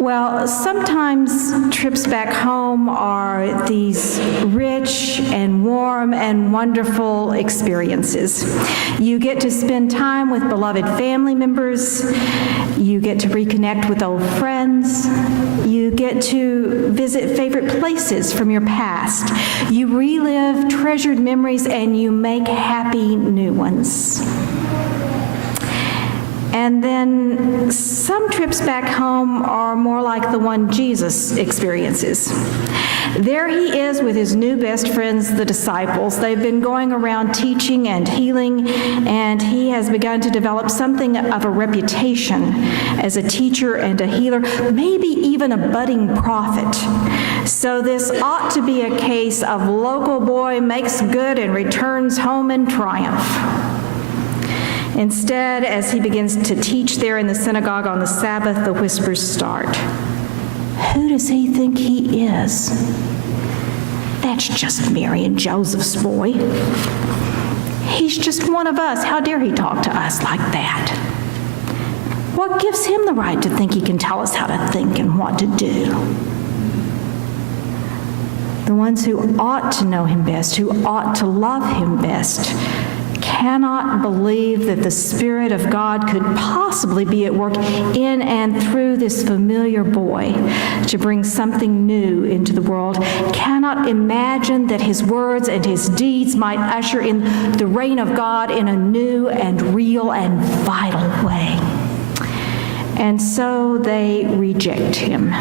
Well, sometimes trips back home are these rich and warm and wonderful experiences. You get to spend time with beloved family members. You get to reconnect with old friends. You get to visit favorite places from your past. You relive treasured memories and you make happy new ones. And then some trips back home are more like the one Jesus experiences. There he is with his new best friends, the disciples. They've been going around teaching and healing, and he has begun to develop something of a reputation as a teacher and a healer, maybe even a budding prophet. So this ought to be a case of local boy makes good and returns home in triumph. Instead, as he begins to teach there in the synagogue on the Sabbath, the whispers start. Who does he think he is? That's just Mary and Joseph's boy. He's just one of us. How dare he talk to us like that? What gives him the right to think he can tell us how to think and what to do? The ones who ought to know him best, who ought to love him best, cannot believe that the Spirit of God could possibly be at work in and through this familiar boy to bring something new into the world, cannot imagine that his words and his deeds might usher in the reign of God in a new and real and vital way. And so they reject him,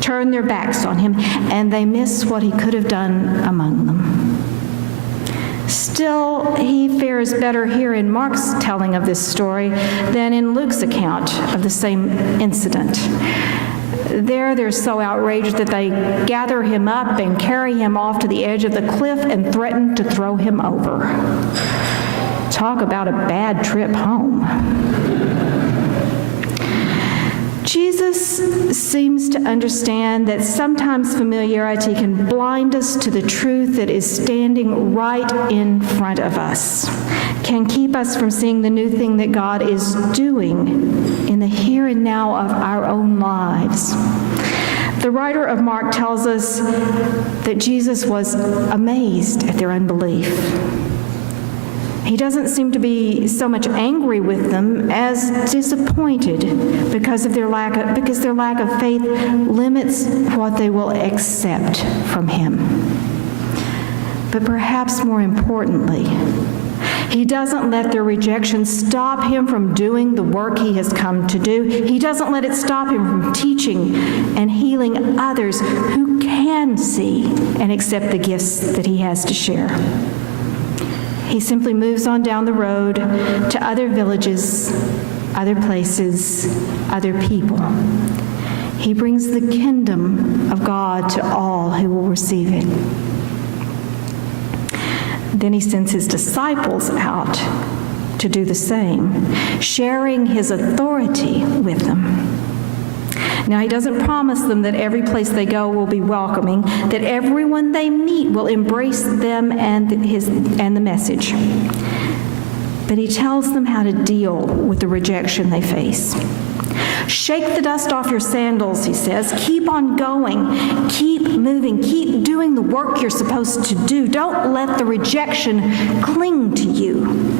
turn their backs on him, and they miss what he could have done among them. Still, he fares better here in Mark's telling of this story than in Luke's account of the same incident. There, they're so outraged that they gather him up and carry him off to the edge of the cliff and threaten to throw him over. Talk about a bad trip home. Jesus seems to understand that sometimes familiarity can blind us to the truth that is standing right in front of us, can keep us from seeing the new thing that God is doing in the here and now of our own lives. The writer of Mark tells us that Jesus was amazed at their unbelief. He doesn't seem to be so much angry with them as disappointed because their lack of faith limits what they will accept from him. But perhaps more importantly, he doesn't let their rejection stop him from doing the work he has come to do. He doesn't let it stop him from teaching and healing others who can see and accept the gifts that he has to share. He simply moves on down the road to other villages, other places, other people. He brings the kingdom of God to all who will receive it. Then he sends his disciples out to do the same, sharing his authority with them. Now, he doesn't promise them that every place they go will be welcoming, that everyone they meet will embrace them and the message. But he tells them how to deal with the rejection they face. Shake the dust off your sandals, he says. Keep on going. Keep moving. Keep doing the work you're supposed to do. Don't let the rejection cling to you.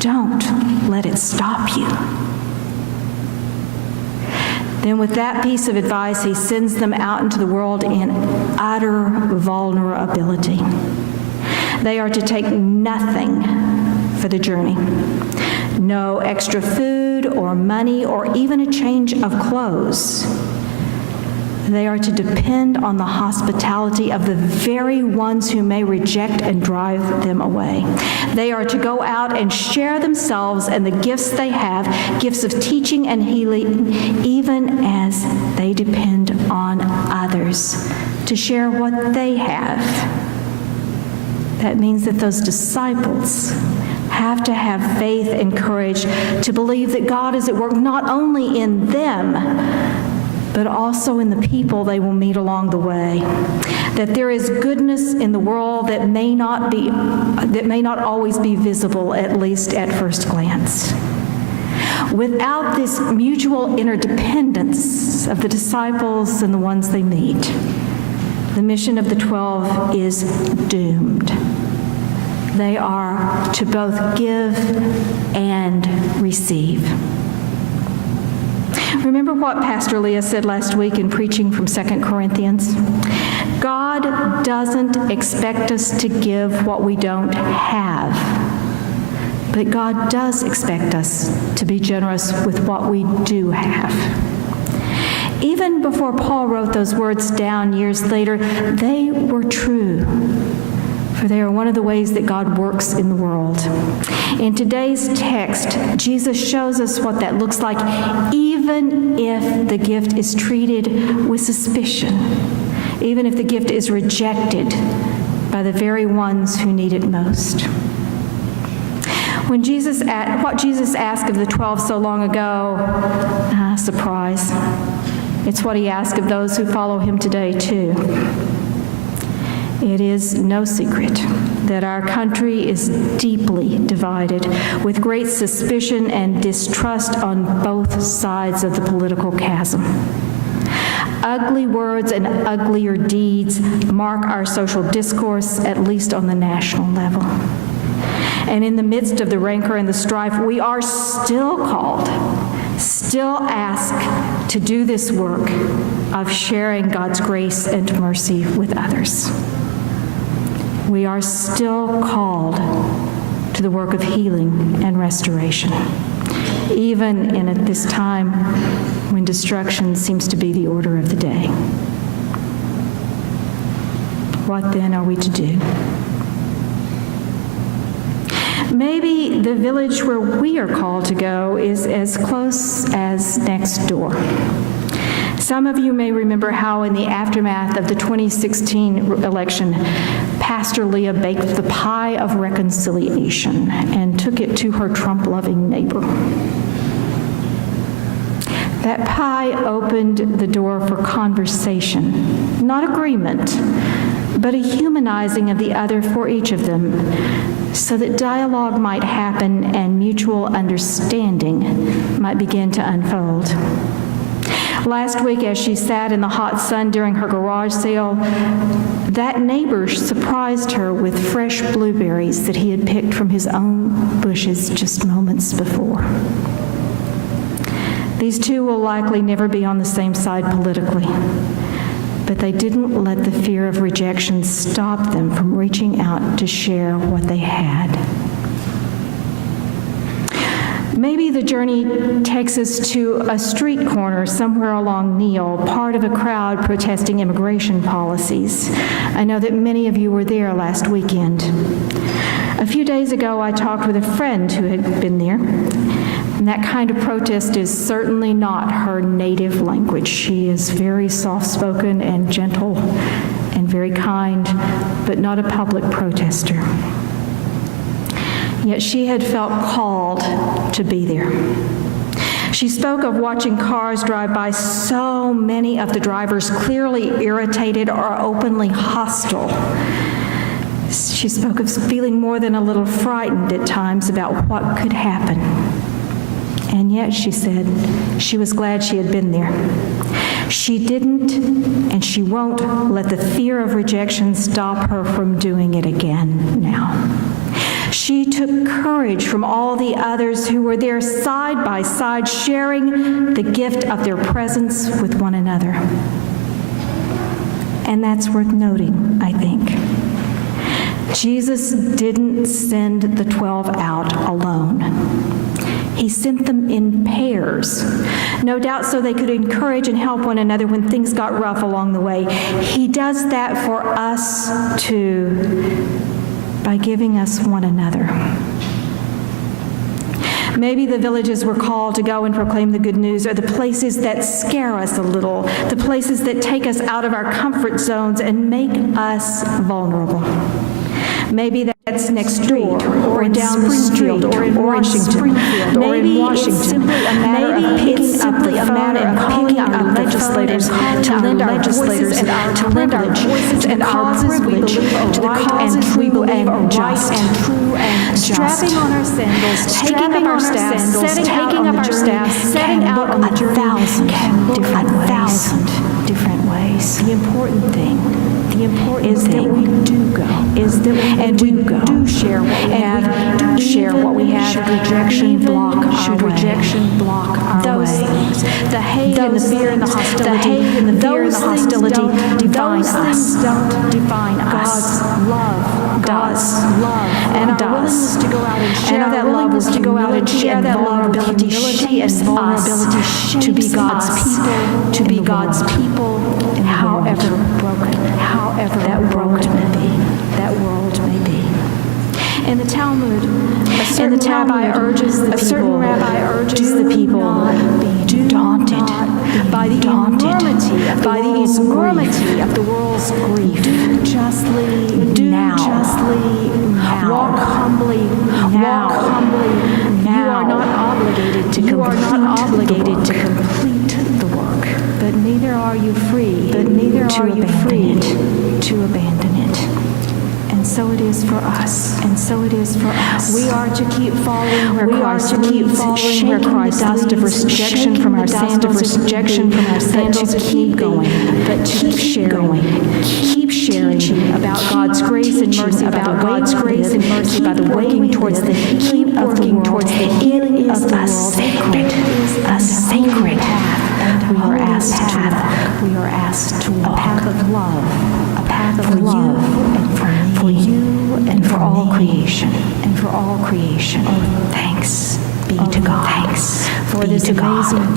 Don't let it stop you. Then with that piece of advice, he sends them out into the world in utter vulnerability. They are to take nothing for the journey. No extra food or money or even a change of clothes. They are to depend on the hospitality of the very ones who may reject and drive them away. They are to go out and share themselves and the gifts they have, gifts of teaching and healing, even as they depend on others to share what they have. That means that those disciples have to have faith and courage to believe that God is at work not only in them, but also in the people they will meet along the way. That there is goodness in the world that may not always be visible, at least at first glance. without this mutual interdependence of the disciples and the ones they meet, the mission of the 12 is doomed. They are to both give and receive. Remember what Pastor Leah said last week in preaching from 2 Corinthians? God doesn't expect us to give what we don't have, but God does expect us to be generous with what we do have. Even before Paul wrote those words down years later, they were true, for they are one of the ways that God works in the world. In today's text, Jesus shows us what that looks like, even if the gift is treated with suspicion, even if the gift is rejected by the very ones who need it most. What Jesus asked of the 12 so long ago, surprise, it's what he asked of those who follow him today, too. It is no secret that our country is deeply divided, with great suspicion and distrust on both sides of the political chasm. Ugly words and uglier deeds mark our social discourse, at least on the national level. And in the midst of the rancor and the strife, we are still called, still asked to do this work of sharing God's grace and mercy with others. We are still called to the work of healing and restoration, even in at this time when destruction seems to be the order of the day. What then are we to do? Maybe the village where we are called to go is as close as next door. Some of you may remember how in the aftermath of the 2016 election, Pastor Leah baked the pie of reconciliation and took it to her Trump-loving neighbor. That pie opened the door for conversation, not agreement, but a humanizing of the other for each of them, so that dialogue might happen and mutual understanding might begin to unfold. Last week, as she sat in the hot sun during her garage sale, that neighbor surprised her with fresh blueberries that he had picked from his own bushes just moments before. These two will likely never be on the same side politically, but they didn't let the fear of rejection stop them from reaching out to share what they had. Maybe the journey takes us to a street corner somewhere along Neal, part of a crowd protesting immigration policies. I know that many of you were there last weekend. A few days ago, I talked with a friend who had been there, and that kind of protest is certainly not her native language. She is very soft-spoken and gentle and very kind, but not a public protester. Yet she had felt called to be there. She spoke of watching cars drive by, so many of the drivers clearly irritated or openly hostile. She spoke of feeling more than a little frightened at times about what could happen. And yet, she said, she was glad she had been there. She didn't, and she won't let the fear of rejection stop her from doing it again now. She took courage from all the others who were there side by side, sharing the gift of their presence with one another. And that's worth noting, I think. Jesus didn't send the 12 out alone. He sent them in pairs, no doubt so they could encourage and help one another when things got rough along the way. He does that for us too, by giving us one another. Maybe the villages we're called to go and proclaim the good news are the places that scare us a little, the places that take us out of our comfort zones and make us vulnerable. Maybe that's next door, or down the street, or in Washington. Maybe it's simply a matter of picking up the phone and calling our legislators to lend our voices and our privilege and our privilege to the causes we believe are right and true, strapping on our sandals, taking up our staffs, setting out on the journey, a thousand different ways. The important thing is that we do go, and we do share what we have, should rejection block our way. The hate and the fear and the hostility, those things don't define us. God's love and our willingness to go out and share that love with humility and vulnerability shapes us to be God's people, however broken that world may be. In the Talmud, a certain rabbi urges the people not be daunted by the enormity of the world's grief. Do justly now. Walk humbly now. You are not obligated to complete the work, but neither are you free to abandon it. And so it is for us. We are to keep following where Christ leads, shaking the dust of rejection from our sandals, but to keep going, keep sharing about God's grace and mercy, by the working towards the healing of the world. It is a sacred path. We are asked to walk. A path of love for you and for all creation. Oh, thanks be to God. For this amazing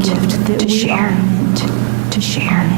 gift that we are meant to share.